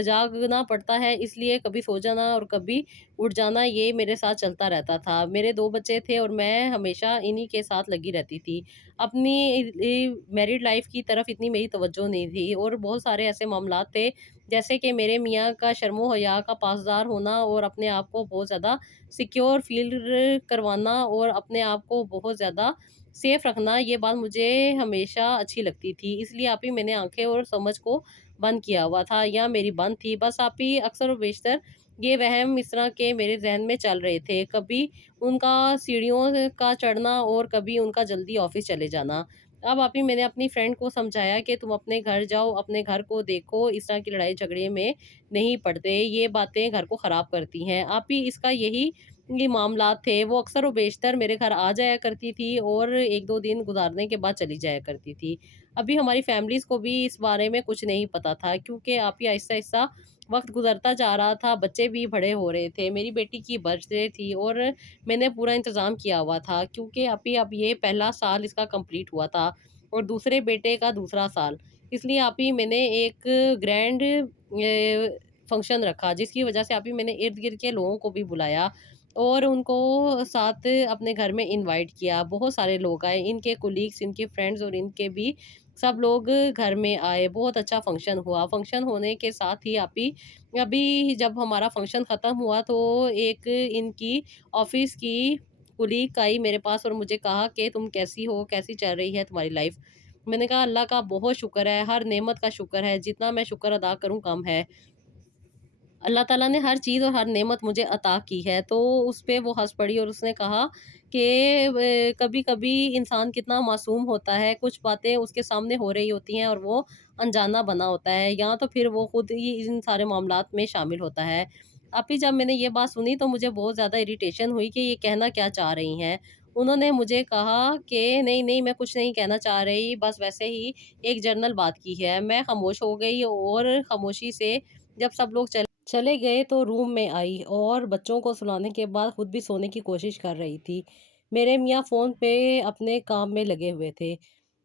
जागना पड़ता है, इसलिए कभी सो जाना और कभी उठ जाना ये मेरे साथ चलता रहता था। मेरे 2 बच्चे थे और मैं हमेशा इन्हीं के साथ लगी रहती थी। अपनी मैरिड लाइफ़ की तरफ इतनी मेरी तवज्जो नहीं थी और बहुत सारे ऐसे मामलात थे, जैसे कि मेरे मियाँ का शर्मो-हया का पासदार होना और अपने आप को बहुत ज़्यादा सिक्योर फ़ील करवाना और अपने आप को बहुत ज़्यादा सेफ़ रखना, ये बात मुझे हमेशा अच्छी लगती थी। इसलिए आप ही मैंने आँखें और समझ को बंद किया हुआ था या मेरी बंद थी। बस आप ही अक्सर और बेशतर ये वहम इस तरह के मेरे ज़हन में चल रहे थे। कभी उनका सीढ़ियों का चढ़ना और कभी उनका जल्दी ऑफ़िस चले जाना। अब आप ही मैंने अपनी फ्रेंड को समझाया कि तुम अपने घर जाओ, अपने घर को देखो, इस तरह की लड़ाई-झगड़े में नहीं पड़ते, ये बातें घर को ख़राब करती हैं। आप ही इसका यही ये मामलात थे, वो अक्सर व बेशतर मेरे घर आ जाया करती थी और 1-2 दिन गुज़ारने के बाद चली जाया करती थी। अभी हमारी फैमिलीज़ को भी इस बारे में कुछ नहीं पता था, क्योंकि आप ही आहिस्ता-आहिस्ता वक़्त गुज़रता जा रहा था, बच्चे भी बड़े हो रहे थे। मेरी बेटी की बर्थडे थी और मैंने पूरा इंतज़ाम किया हुआ था, क्योंकि अभी अब ये पहला साल इसका कंप्लीट हुआ था और दूसरे बेटे का दूसरा साल। इसलिए आप ही मैंने एक ग्रैंड फंक्शन रखा, जिसकी वजह से अभी मैंने इर्द-गिर्द के लोगों को भी बुलाया और उनको साथ अपने घर में इनवाइट किया। बहुत सारे लोग आए, इनके कोलीग्स, इनके फ्रेंड्स और इनके भी सब लोग घर में आए। बहुत अच्छा फंक्शन हुआ। फंक्शन होने के साथ ही अभी जब हमारा फंक्शन ख़त्म हुआ तो एक इनकी ऑफ़िस की कोलीग आई मेरे पास और मुझे कहा कि तुम कैसी हो? कैसी चल रही है तुम्हारी लाइफ़? मैंने कहा अल्लाह का बहुत शुक्र है, हर नेमत का शुक्र है, जितना मैं शुक्र अदा करूँ कम है। अल्लाह ताला ने हर चीज़ और हर नेमत मुझे अता की है। तो उस पे वो हँस पड़ी और उसने कहा कि कभी-कभी इंसान कितना मासूम होता है, कुछ बातें उसके सामने हो रही होती हैं और वो अनजाना बना होता है, या तो फिर वो खुद ही इन सारे मामलात में शामिल होता है। अभी जब मैंने ये बात सुनी तो मुझे बहुत ज़्यादा इरिटेशन हुई कि ये कहना क्या चाह रही हैं। उन्होंने मुझे कहा कि नहीं, नहीं मैं कुछ नहीं कहना चाह रही, बस वैसे ही एक जनरल बात की है। मैं खामोश हो गई और खामोशी से जब सब लोग चले गए तो रूम में आई और बच्चों को सुलाने के बाद खुद भी सोने की कोशिश कर रही थी। मेरे मियाँ फ़ोन पे अपने काम में लगे हुए थे।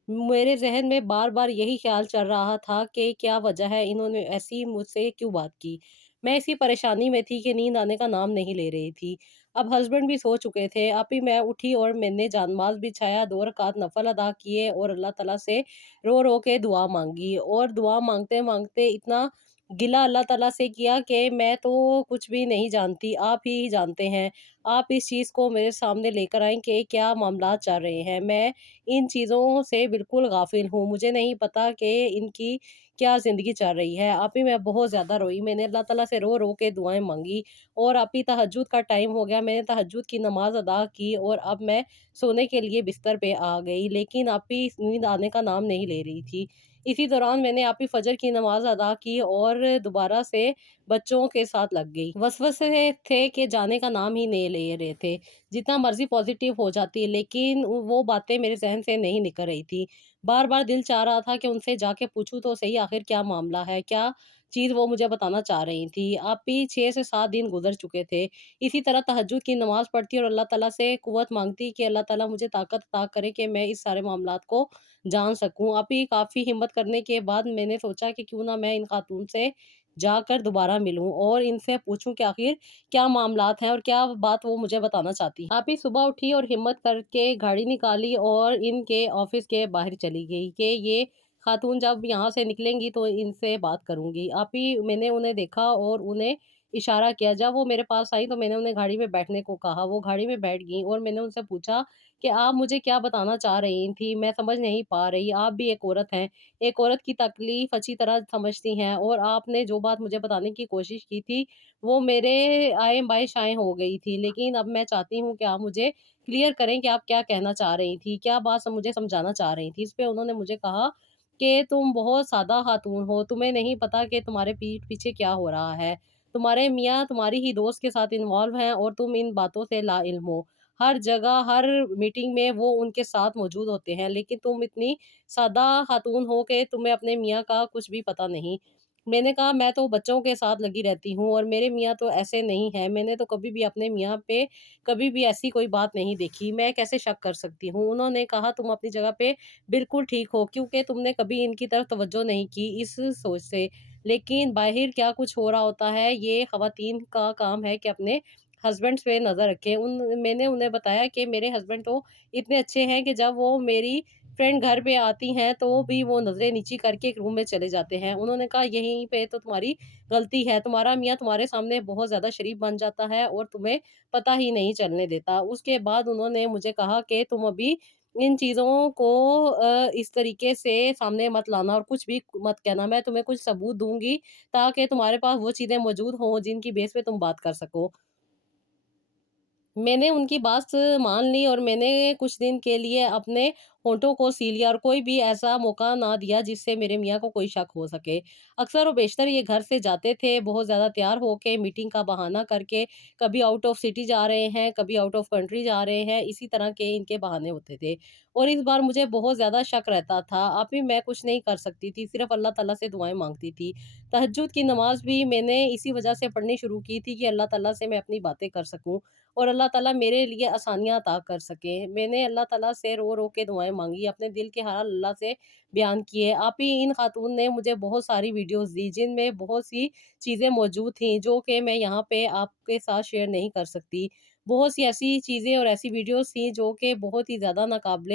मेरे ज़हन में बार-बार यही ख़्याल चल रहा था कि क्या वजह है, इन्होंने ऐसी मुझसे क्यों बात की? मैं इसी परेशानी में थी कि नींद आने का नाम नहीं ले रही थी। अब हस्बैंड भी सो चुके थे। अभी मैं उठी और मैंने जानमाज़ बिछाया, 2 रकात नफ़ल अदा किए और अल्लाह ताला से रो-रो के दुआ माँगी और दुआ माँगते-माँगते इतना गिला अल्लाह ताला से किया कि मैं तो कुछ भी नहीं जानती, आप ही जानते हैं। आप इस चीज़ को मेरे सामने लेकर आएँ कि क्या मामलात चल रहे हैं। मैं इन चीज़ों से बिल्कुल गाफ़िल हूँ। मुझे नहीं पता कि इनकी क्या ज़िंदगी चल रही है। आप ही मैं बहुत ज़्यादा रोई। मैंने अल्लाह ताला से रो-रो के दुआएँ माँगी और आप ही तहज्जुद का टाइम हो गया। मैंने तहज्जुद की नमाज़ अदा की और अब मैं सोने के लिए बिस्तर पे आ गई। लेकिन आप ही नींद आने का नाम नहीं ले रही थी। इसी दौरान मैंने आप ही फ़जर की नमाज़ अदा की और दोबारा से बच्चों के साथ लग गई। वसवसे थे कि जाने का नाम ही नहीं ले रहे थे। जितना मर्ज़ी पॉज़िटिव हो जाती, लेकिन वो बातें मेरे ज़हन से नहीं निकल रही थी। बार-बार दिल चाह रहा था कि उनसे जाके पूछूँ तो सही आखिर क्या मामला है? क्या चीज़ वो मुझे बताना चाह रही थी? आप ही 6 से 7 दिन गुज़र चुके थे। इसी तरह तहज्जुद की नमाज़ पढ़ती और अल्लाह ताला से कुव्वत माँगती कि अल्लाह ताला मुझे ताकत अता करे कि मैं इस सारे मामलात को जान सकूँ। अभी काफ़ी हिम्मत करने के बाद मैंने सोचा कि क्यों ना मैं इन खातून से जाकर दोबारा मिलूँ और इनसे पूछूँ कि आखिर क्या मामलात हैं और क्या बात वो मुझे बताना चाहती हैं। आप ही सुबह उठी और हिम्मत करके गाड़ी निकाली और इनके ऑफ़िस के बाहर चली गई कि ये खातून जब यहाँ से निकलेंगी तो इनसे बात करूँगी। आप ही मैंने उन्हें देखा और उन्हें इशारा किया। जब वो मेरे पास आई तो मैंने उन्हें गाड़ी में बैठने को कहा। वो गाड़ी में बैठ गईं और मैंने उनसे पूछा कि आप मुझे क्या बताना चाह रही थी? मैं समझ नहीं पा रही। आप भी एक औरत हैं। एक औरत की तकलीफ़ अच्छी तरह समझती हैं और आपने जो बात मुझे बताने की कोशिश की थी, वो मेरे आए-बाएँ शाएँ हो गई थी। लेकिन अब मैं चाहती हूँ कि आप मुझे क्लियर करें कि आप क्या कहना चाह रही थी? क्या बात मुझे समझाना चाह रही थी? इस पे उन्होंने मुझे कहा कि तुम बहुत सादा खातून हो, तुम्हें नहीं पता कि तुम्हारे पीठ पीछे क्या हो रहा है। तुम्हारे मियाँ तुम्हारी ही दोस्त के साथ इन्वॉल्व हैं और तुम इन बातों से लाइल्म हो। हर जगह, हर मीटिंग में वो उनके साथ मौजूद होते हैं, लेकिन तुम इतनी सादा खातून हो कि तुम्हें अपने मियाँ का कुछ भी पता नहीं। मैंने कहा मैं तो बच्चों के साथ लगी रहती हूँ और मेरे मियाँ तो ऐसे नहीं हैं। मैंने तो कभी भी अपने मियाँ पे कभी भी ऐसी कोई बात नहीं देखी। मैं कैसे शक कर सकती हूँ? उन्होंने कहा तुम अपनी जगह पे बिल्कुल ठीक हो क्योंकि तुमने कभी इनकी तरफ तवज्जो नहीं की इस सोच से। लेकिन बाहिर क्या कुछ हो रहा होता है, ये ख़वातीन का काम है कि अपने हस्बैंड्स पे नज़र रखें। मैंने उन्हें बताया कि मेरे हस्बैंड तो इतने अच्छे हैं कि जब वो मेरी फ्रेंड घर पे आती हैं, तो भी वो नज़रें नीची करके एक रूम में चले जाते हैं। उन्होंने कहा यहीं पे तो तुम्हारी गलती है, तुम्हारा मियाँ तुम्हारे सामने बहुत ज़्यादा शरीफ बन जाता है और तुम्हें पता ही नहीं चलने देता। उसके बाद उन्होंने मुझे कहा कि तुम अभी इन चीज़ों को इस तरीके से सामने मत लाना और कुछ भी मत कहना। मैं तुम्हें कुछ सबूत दूँगी ताकि तुम्हारे पास वो चीज़ें मौजूद हों जिनकी बेस पे तुम बात कर सको। मैंने उनकी बात मान ली और मैंने कुछ दिन के लिए अपने होठों को सी लिया और कोई भी ऐसा मौका ना दिया जिससे मेरे मियाँ को कोई शक हो सके। अक्सर और बेशतर ये घर से जाते थे बहुत ज़्यादा तैयार होके मीटिंग का बहाना करके, कभी आउट ऑफ सिटी जा रहे हैं, कभी आउट ऑफ कंट्री जा रहे हैं, इसी तरह के इनके बहाने होते थे। और इस बार मुझे बहुत ज़्यादा शक रहता था। अभी मैं कुछ नहीं कर सकती थी, सिर्फ़ अल्लाह ताला से दुआएँ माँगती थी। तहज्जुद की नमाज़ भी मैंने इसी वजह से पढ़नी शुरू की थी कि अल्लाह ताला से मैं अपनी बातें कर सकूँ। اور اللہ تعالیٰ میرے لیے آسانیاں عطا کر سکے۔ میں نے اللہ تعالیٰ سے رو رو کے دعائیں مانگی، اپنے دل کے حال اللہ سے بیان کیے۔ آپ ہی ان خاتون نے مجھے بہت ساری ویڈیوز دی جن میں بہت سی چیزیں موجود تھیں جو کہ میں یہاں پہ آپ کے ساتھ شیئر نہیں کر سکتی۔ بہت سی ایسی چیزیں اور ایسی ویڈیوز تھیں جو کہ بہت ہی زیادہ ناقابل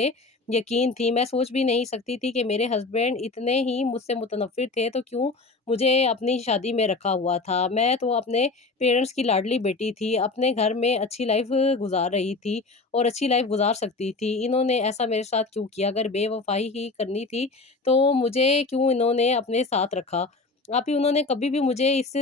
یقین تھی۔ میں سوچ بھی نہیں سکتی تھی کہ میرے ہسبینڈ اتنے ہی مجھ سے متنفر تھے تو کیوں مجھے اپنی شادی میں رکھا ہوا تھا۔ میں تو اپنے پیرنٹس کی لاڈلی بیٹی تھی، اپنے گھر میں اچھی لائف گزار رہی تھی اور اچھی لائف گزار سکتی تھی۔ انہوں نے ایسا میرے ساتھ کیوں کیا؟ اگر بے وفائی ہی کرنی تھی تو مجھے کیوں انہوں نے اپنے ساتھ رکھا؟ آپ ہی انہوں نے کبھی بھی مجھے اس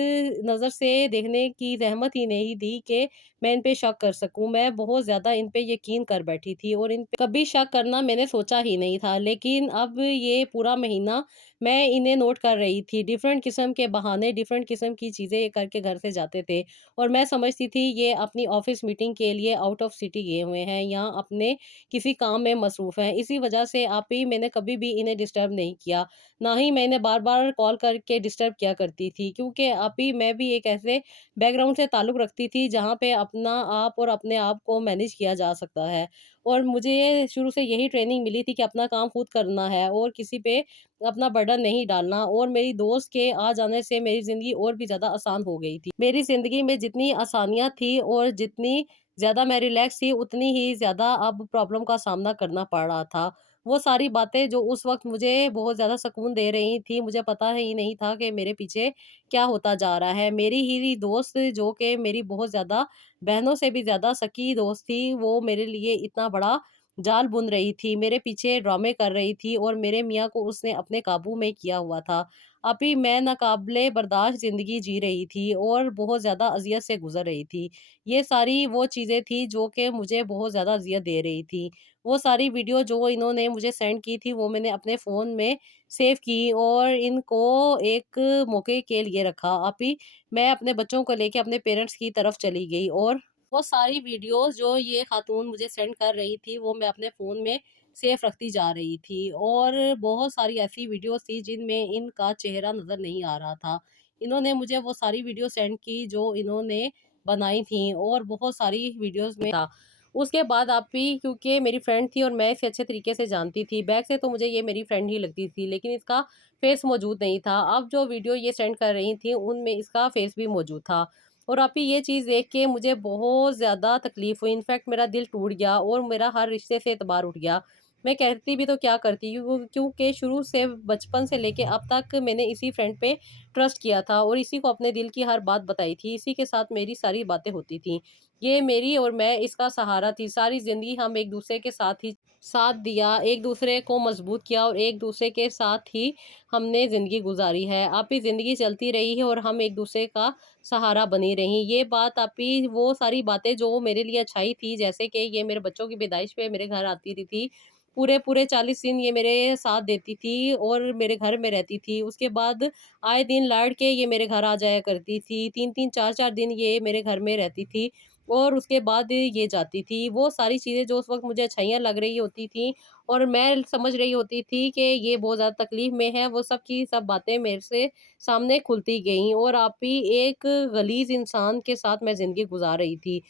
نظر سے دیکھنے کی زحمت ہی نہیں دی کہ میں ان پہ شک کر سکوں۔ میں بہت زیادہ ان پہ یقین کر بیٹھی تھی اور ان پہ کبھی شک کرنا میں نے سوچا ہی نہیں تھا، لیکن اب یہ پورا مہینہ میں انہیں نوٹ کر رہی تھی۔ ڈیفرنٹ قسم کے بہانے، ڈیفرنٹ قسم کی چیزیں کر کے گھر سے جاتے تھے اور میں سمجھتی تھی یہ اپنی آفس میٹنگ کے لیے آؤٹ آف سٹی گئے ہوئے ہیں یا اپنے کسی کام میں مصروف ہیں۔ اسی وجہ سے آپ ہی میں نے کبھی بھی انہیں ڈسٹرب نہیں کیا، نہ ہی میں انہیں بار بار کال کر کے ڈسٹرب کیا کرتی تھی، کیونکہ آپ ہی میں بھی ایک ایسے بیک گراؤنڈ سے تعلق رکھتی تھی جہاں پہ اپنا آپ اور اپنے آپ کو مینیج کیا جا سکتا ہے۔ اور مجھے شروع سے یہی ٹریننگ ملی تھی کہ اپنا کام خود کرنا ہے اور کسی پہ اپنا برڈن نہیں ڈالنا، اور میری دوست کے آ جانے سے میری زندگی اور بھی زیادہ آسان ہو گئی تھی۔ میری زندگی میں جتنی آسانیاں تھی اور جتنی زیادہ میں ریلیکس تھی اتنی ہی زیادہ اب پرابلم کا سامنا کرنا پڑ رہا تھا۔ وہ ساری باتیں جو اس وقت مجھے بہت زیادہ سکون دے رہی تھی، مجھے پتا ہی نہیں تھا کہ میرے پیچھے کیا ہوتا جا رہا ہے۔ میری ہی دوست جو کہ میری بہت زیادہ بہنوں سے بھی زیادہ سکی دوست تھی، وہ میرے لیے اتنا بڑا جال بن رہی تھی، میرے پیچھے ڈرامے کر رہی تھی اور میرے میاں کو اس نے اپنے قابو میں کیا ہوا تھا۔ ابھی میں ناقابل برداشت زندگی جی رہی تھی اور بہت زیادہ اذیت سے گزر رہی تھی۔ یہ ساری وہ چیزیں تھی جو کہ مجھے بہت زیادہ اذیت دے رہی تھی۔ وہ ساری ویڈیو جو انہوں نے مجھے سینڈ کی تھی وہ میں نے اپنے فون میں سیو کی اور ان کو ایک موقع کے لیے رکھا۔ ابھی میں اپنے بچوں کو لے کے اپنے پیرنٹس کی طرف چلی گئی اور وہ ساری ویڈیوز جو یہ خاتون مجھے سینڈ کر رہی تھی وہ میں اپنے فون میں سیف رکھتی جا رہی تھی، اور بہت ساری ایسی ویڈیوز تھی جن میں ان کا چہرہ نظر نہیں آ رہا تھا۔ انہوں نے مجھے وہ ساری ویڈیو سینڈ کی جو انہوں نے بنائی تھیں اور بہت ساری ویڈیوز میں تھا۔ اس کے بعد آپ بھی کیونکہ میری فرینڈ تھی اور میں اسے اچھے طریقے سے جانتی تھی، بیک سے تو مجھے یہ میری فرینڈ ہی لگتی تھی لیکن اس کا فیس موجود نہیں تھا۔ اب جو ویڈیو یہ سینڈ کر رہی تھیں ان میں اس کا فیس بھی موجود تھا، اور آپ ہی یہ چیز دیکھ کے مجھے بہت زیادہ تکلیف ہوئی، انفیکٹ میرا دل ٹوٹ گیا اور میرا ہر رشتے سے اعتبار اٹھ گیا۔ میں کہتی بھی تو کیا کرتی کیونکہ شروع سے بچپن سے لے کے اب تک میں نے اسی فرینڈ پہ ٹرسٹ کیا تھا اور اسی کو اپنے دل کی ہر بات بتائی تھی، اسی کے ساتھ میری ساری باتیں ہوتی تھیں، یہ میری اور میں اس کا سہارا تھی۔ ساری زندگی ہم ایک دوسرے کے ساتھ ہی ساتھ دیا، ایک دوسرے کو مضبوط کیا اور ایک دوسرے کے ساتھ ہی ہم نے زندگی گزاری ہے۔ آپ ہی زندگی چلتی رہی ہے اور ہم ایک دوسرے کا سہارا بنی رہی۔ یہ بات آپ ہی وہ ساری باتیں جو میرے لیے اچھائی تھی، جیسے کہ یہ میرے بچوں کی پیدائش پہ میرے گھر آتی رہی تھی، پورے پورے 40 دن یہ میرے ساتھ دیتی تھی اور میرے گھر میں رہتی تھی۔ اس کے بعد آئے دن لڑ کے یہ میرے گھر آ جایا کرتی تھی، 3 4 دن یہ میرے گھر میں رہتی تھی اور اس کے بعد یہ جاتی تھی۔ وہ ساری چیزیں جو اس وقت مجھے اچھائیاں لگ رہی ہوتی تھیں اور میں سمجھ رہی ہوتی تھی کہ یہ بہت زیادہ تکلیف میں ہے، وہ سب کی سب باتیں میرے سے سامنے کھلتی گئیں اور آپ ہی ایک غلیظ انسان کے ساتھ میں زندگی گزار رہی تھی۔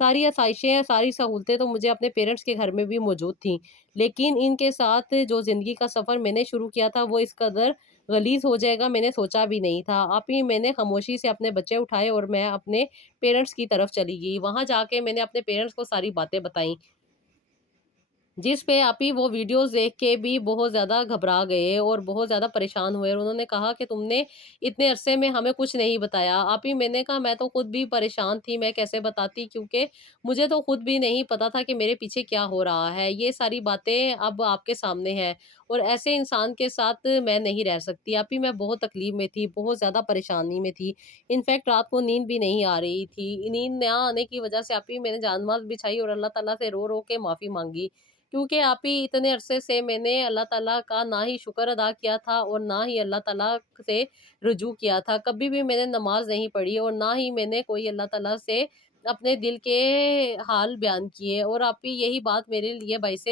ساری آسائشیں، ساری سہولتیں تو مجھے اپنے پیرنٹس کے گھر میں بھی موجود تھیں، لیکن ان کے ساتھ جو زندگی کا سفر میں نے شروع کیا تھا وہ اس قدر غلیظ ہو جائے گا میں نے سوچا بھی نہیں تھا۔ آپ ہی میں نے خاموشی سے اپنے بچے اٹھائے اور میں اپنے پیرنٹس کی طرف چلی گئی۔ وہاں جا کے میں نے اپنے پیرنٹس کو ساری باتیں بتائیں، جس پہ آپ ہی وہ ویڈیوز دیکھ کے بھی بہت زیادہ گھبرا گئے اور بہت زیادہ پریشان ہوئے، اور انہوں نے کہا کہ تم نے اتنے عرصے میں ہمیں کچھ نہیں بتایا۔ آپ ہی میں نے کہا میں تو خود بھی پریشان تھی، میں کیسے بتاتی، کیونکہ مجھے تو خود بھی نہیں پتا تھا کہ میرے پیچھے کیا ہو رہا ہے۔ یہ ساری باتیں اب آپ کے سامنے ہیں اور ایسے انسان کے ساتھ میں نہیں رہ سکتی۔ آپ ہی میں بہت تکلیف میں تھی، بہت زیادہ پریشانی میں تھی، انفیکٹ رات کو نیند بھی نہیں آ رہی تھی۔ نیند نہ آنے کی وجہ سے آپ ہی میں نے جان ماز بچھائی اور اللہ تعالیٰ سے رو رو کے معافی مانگی، کیونکہ آپ ہی اتنے عرصے سے میں نے اللہ تعالیٰ کا نہ ہی شکر ادا کیا تھا اور نہ ہی اللہ تعالیٰ سے رجوع کیا تھا۔ کبھی بھی میں نے نماز نہیں پڑھی اور نہ ہی میں نے کوئی اللہ تعالیٰ سے اپنے دل کے حال بیان کیے، اور آپ ہی یہی بات میرے لیے باعث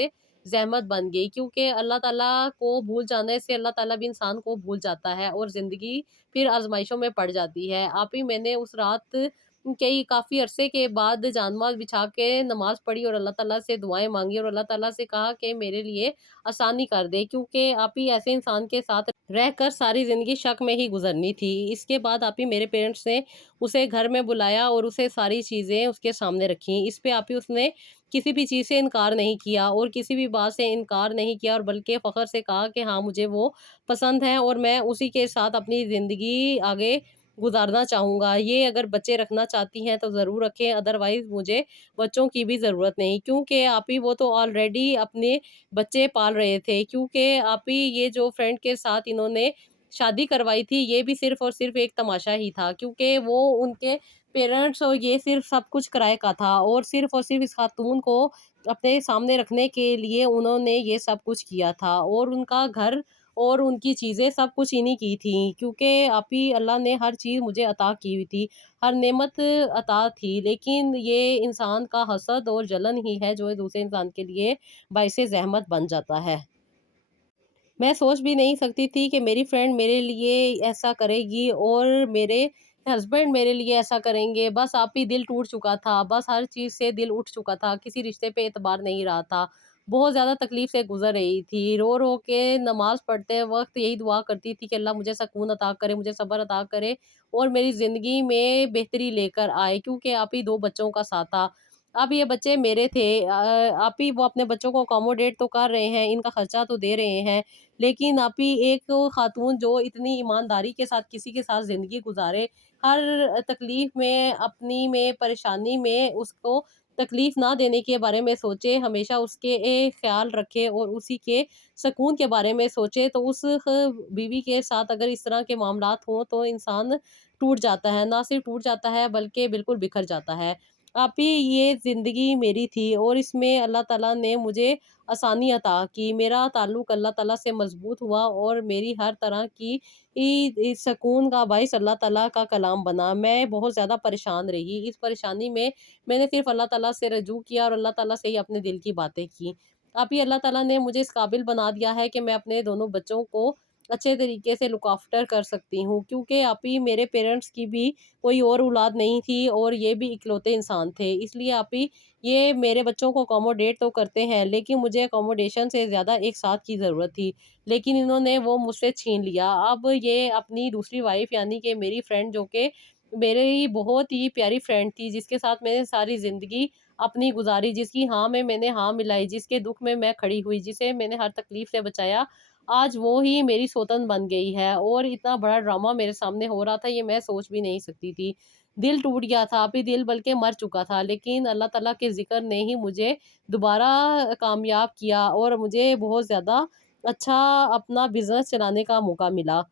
زحمت بن گئی، کیونکہ اللہ تعالیٰ کو بھول جانے سے اللہ تعالیٰ بھی انسان کو بھول جاتا ہے اور زندگی پھر آزمائشوں میں پڑ جاتی ہے۔ آپ ہی میں نے اس رات कई काफ़ी अरसे के बाद जानमाज़ बिछा के नमाज़ पढ़ी और अल्लाह ताला से दुआएँ माँगी और अल्लाह ताला से कहा कि मेरे लिए आसानी कर दे, क्योंकि आप ही ऐसे इंसान के साथ रहकर सारी ज़िंदगी शक में ही गुज़रनी थी। इसके बाद आप ही मेरे पेरेंट्स ने उसे घर में बुलाया और उसे सारी चीज़ें उसके सामने रखीं। इस पे आप ही उसने किसी भी चीज़ से इनकार नहीं किया और किसी भी बात से इनकार नहीं किया और बल्कि फ़ख्र से कहा कि हाँ, मुझे वो पसंद है और मैं उसी के साथ अपनी ज़िंदगी आगे गुज़ारना चाहूँगा। ये अगर बच्चे रखना चाहती हैं तो ज़रूर रखें, अदरवाइज़ मुझे बच्चों की भी ज़रूरत नहीं, क्योंकि आप ही वो तो ऑलरेडी अपने बच्चे पाल रहे थे। क्योंकि आप ही ये जो फ्रेंड के साथ इन्होंने शादी करवाई थी, ये भी सिर्फ़ और सिर्फ़ एक तमाशा ही था, क्योंकि वो उनके पेरेंट्स और ये सिर्फ़ सब कुछ किराए का था और सिर्फ़ और सिर्फ़ इस खातून को अपने सामने रखने के लिए उन्होंने ये सब कुछ किया था और उनका घर और उनकी चीज़ें सब कुछ इन्हीं की थी, क्योंकि आप ही अल्लाह ने हर चीज़ मुझे अता की हुई थी, हर नेमत अता थी, लेकिन ये इंसान का हसद और जलन ही है जो दूसरे इंसान के लिए बाइसे ज़हमत बन जाता है। मैं सोच भी नहीं सकती थी कि मेरी फ्रेंड मेरे लिए ऐसा करेगी और मेरे हस्बैंड मेरे लिए ऐसा करेंगे। बस आप ही दिल टूट चुका था, बस हर चीज़ से दिल उठ चुका था, किसी रिश्ते पे एतबार नहीं रहा था। बहुत ज़्यादा तकलीफ़ से गुज़र रही थी, रो-रो के नमाज़ पढ़ते वक़्त यही दुआ करती थी कि अल्लाह मुझे सकून अता करे, मुझे सब्र अता करे और मेरी ज़िंदगी में बेहतरी लेकर आए, क्योंकि आप ही 2 बच्चों का साथ था। अब ये बच्चे मेरे थे, आप ही वो अपने बच्चों को अकोमोडेट तो कर रहे हैं, इनका खर्चा तो दे रहे हैं, लेकिन आप ही एक खातून जो इतनी ईमानदारी के साथ किसी के साथ ज़िंदगी गुज़ारे, हर तकलीफ़ में, अपनी में, परेशानी में उसको तकलीफ़ ना देने के बारे में सोचे, हमेशा उसके ख़्याल रखे और उसी के सुकून के बारे में सोचे, तो उस बीवी के साथ अगर इस तरह के मामलात हों तो इंसान टूट जाता है, ना सिर्फ़ टूट जाता है बल्कि बिल्कुल बिखर जाता है। आप ही ये ज़िंदगी मेरी थी और इसमें अल्लाह ताला ने मुझे आसानी अता की। मेरा ताल्लुक़ अल्लाह ताला से मज़बूत हुआ और मेरी हर तरह की सुकून का बाइस अल्लाह ताला का कलाम बना। मैं बहुत ज़्यादा परेशान रही। इस परेशानी में मैंने सिर्फ़ अल्लाह ताला से रजू किया और अल्लाह ताला से ही अपने दिल की बातें की। अब ये अल्लाह ताला ने मुझे इस काबिल बना दिया है कि मैं अपने दोनों बच्चों को अच्छे तरीके से लुक आफ्टर कर सकती हूँ, क्योंकि आप ही मेरे पेरेंट्स की भी कोई और औलाद नहीं थी और ये भी इकलौते इंसान थे। इसलिए आप ही ये मेरे बच्चों को अकोमोडेट तो करते हैं, लेकिन मुझे अकोमोडेशन से ज़्यादा एक साथ की ज़रूरत थी, लेकिन इन्होंने वो मुझसे छीन लिया। अब ये अपनी दूसरी वाइफ़ यानी कि मेरी फ्रेंड, जो कि मेरी बहुत ही प्यारी फ्रेंड थी, जिसके साथ मैंने सारी ज़िंदगी अपनी गुज़ारी, जिसकी हाँ में मैंने हाँ मिलाई, जिसके दुःख में मैं खड़ी हुई, जिसे मैंने हर तकलीफ़ से बचाया, आज वो ही मेरी सौतन बन गई है और इतना बड़ा ड्रामा मेरे सामने हो रहा था, ये मैं सोच भी नहीं सकती थी। दिल टूट गया था, अभी दिल बल्कि मर चुका था, लेकिन अल्लाह ताला के ज़िक्र ने ही मुझे दोबारा कामयाब किया और मुझे बहुत ज़्यादा अच्छा अपना बिज़नेस चलाने का मौका मिला।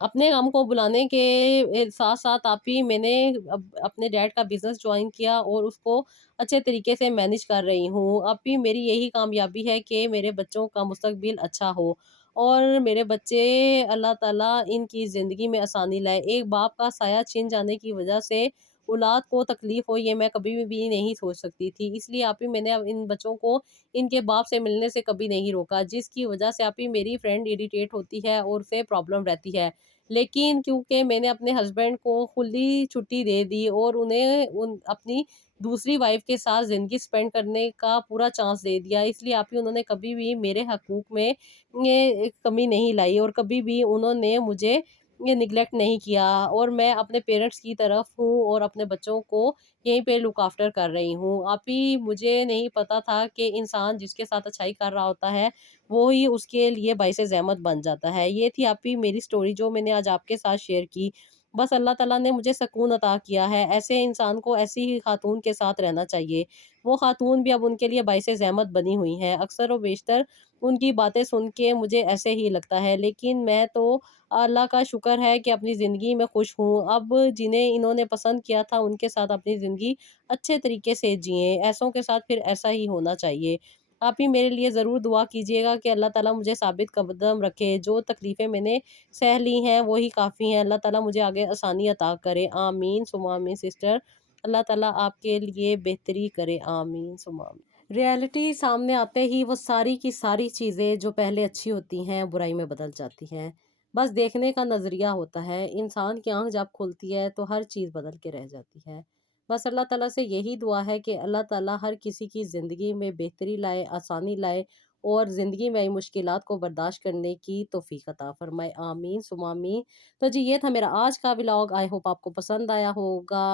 अपने गम को बुलाने के साथ-साथ आप ही मैंने अब अपने डैड का बिज़नेस जॉइन किया और उसको अच्छे तरीके से मैनेज कर रही हूँ। अब भी मेरी यही कामयाबी है कि मेरे बच्चों का मुस्तकबिल अच्छा हो और मेरे बच्चे अल्लाह ताला इनकी ज़िंदगी में आसानी लाए। एक बाप का साया छिन जाने की वज़ह से औलाद को तकलीफ़ हो, ये मैं कभी भी नहीं सोच सकती थी। इसलिए आप ही मैंने अब इन बच्चों को इनके बाप से मिलने से कभी नहीं रोका, जिसकी वज़ह से आप ही मेरी फ्रेंड इरिटेट होती है और उसे प्रॉब्लम रहती है। लेकिन क्योंकि मैंने अपने हस्बैंड को खुली छुट्टी दे दी और उन्हें उन अपनी दूसरी वाइफ़ के साथ ज़िंदगी स्पेंड करने का पूरा चांस दे दिया, इसलिए आप ही उन्होंने कभी भी मेरे हकूक़ में ये कमी नहीं लाई और कभी भी उन्होंने मुझे ये निग्लेक्ट नहीं किया और मैं अपने पेरेंट्स की तरफ हूँ और अपने बच्चों को यहीं पे लुक आफ्टर कर रही हूँ। आप ही मुझे नहीं पता था कि इंसान जिसके साथ अच्छाई कर रहा होता है, वो ही उसके लिए बाइसे ज़हमत बन जाता है। ये थी आप ही मेरी स्टोरी जो मैंने आज आपके साथ शेयर की। बस अल्लाह ताला ने मुझे सकून अता किया है। ऐसे इंसान को ऐसी ही खातून के साथ रहना चाहिए। वो खातून भी अब उनके लिए बाइसे ज़हमत बनी हुई हैं। अक्सर व बेशतर उनकी बातें सुन के मुझे ऐसे ही लगता है, लेकिन मैं तो अल्लाह का शुक्र है कि अपनी ज़िंदगी में खुश हूँ। अब जिन्हें इन्होंने पसंद किया था उनके साथ अपनी ज़िंदगी अच्छे तरीके से जिएँ। ऐसों के साथ फिर ऐसा ही होना चाहिए। आप ही मेरे लिए ज़रूर दुआ कीजिएगा कि अल्लाह ताला मुझे साबित कदम रखे। जो तकलीफ़ें मैंने सह ली हैं वो ही काफ़ी हैं। अल्लाह ताला मुझे आगे आसानी अता करे। आमीन सुम्मा आमीन सिस्टर। अल्लाह ताला आपके लिए बेहतरी करे। आमीन सुम्मा आमीन। रियलिटी सामने आते ही वो सारी की सारी चीज़ें जो पहले अच्छी होती हैं, बुराई में बदल जाती हैं। بس دیکھنے کا نظریہ ہوتا ہے، انسان کی آنکھ جب کھلتی ہے تو ہر چیز بدل کے رہ جاتی ہے۔ بس اللہ تعالیٰ سے یہی دعا ہے کہ اللہ تعالیٰ ہر کسی کی زندگی میں بہتری لائے، آسانی لائے، اور زندگی میں آئی مشکلات کو برداشت کرنے کی توفیق عطا فرمائے، آمین ثم آمین۔ تو جی یہ تھا میرا آج کا ولاگ، آئی ہوپ آپ کو پسند آیا ہوگا،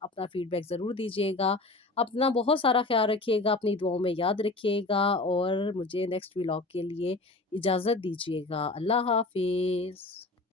اپنا فیڈ بیک ضرور دیجیے گا، اپنا بہت سارا خیال رکھیے گا، اپنی دعاؤں میں یاد رکھیے گا، اور مجھے نیکسٹ ولاگ کے لیے اجازت دیجیے گا۔ اللہ حافظ۔